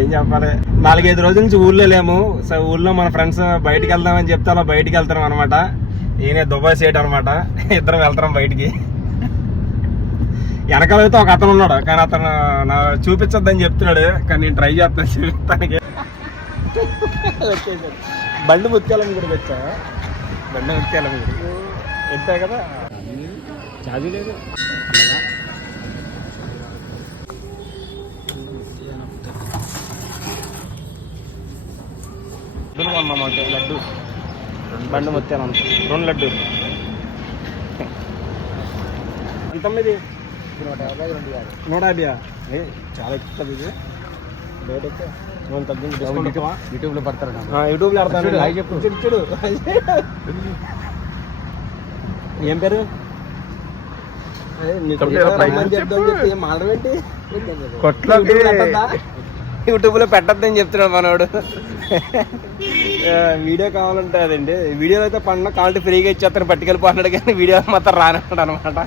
ఏం చెప్పాలి, 4-5 రోజుల నుంచి ఊళ్ళో లేము. సో ఊళ్ళో మన ఫ్రెండ్స్ బయటికి వెళ్దామని చెప్తే అలా బయటికి వెళ్తాం అనమాట. ఈయన దుబాయ్ సైడ్ అనమాట, ఇద్దరం వెళ్తాం బయటికి. వెనకాల అయితే ఒక అతను ఉన్నాడు, కానీ అతను నా చూపించొద్దని చెప్తున్నాడు, కానీ నేను ట్రై చేస్తాను చూపిస్తానికి. వచ్చేసాడు బండి ముత్యాలం కూడా వచ్చా, బండి ముత్యాలం కూడా ఎత్తా కదా, ఛార్జీ లేదు. కొన్నాం అంటే లడ్డు, బండి ముత్యాలం 2 లడ్డు 9 150. చాలా ఎక్కువ ఇది రేట్ ఎక్కువ. తగ్గింది యూట్యూబ్లో పడతారు, యూట్యూబ్లో ఆడతాను. చెడు ఏం పేరు మాడవేంటి, యూట్యూబ్లో పెట్టద్దని చెప్తున్నాడు మనోడు. వీడియో కావాలంటే అదండి, వీడియోలో అయితే పడిన కావాలంటే ఫ్రీగా ఇచ్చేస్తాను పట్టుకెళ్ళిపోతున్నాడు, కానీ వీడియో మాత్రం రానన్నాడు అనమాట.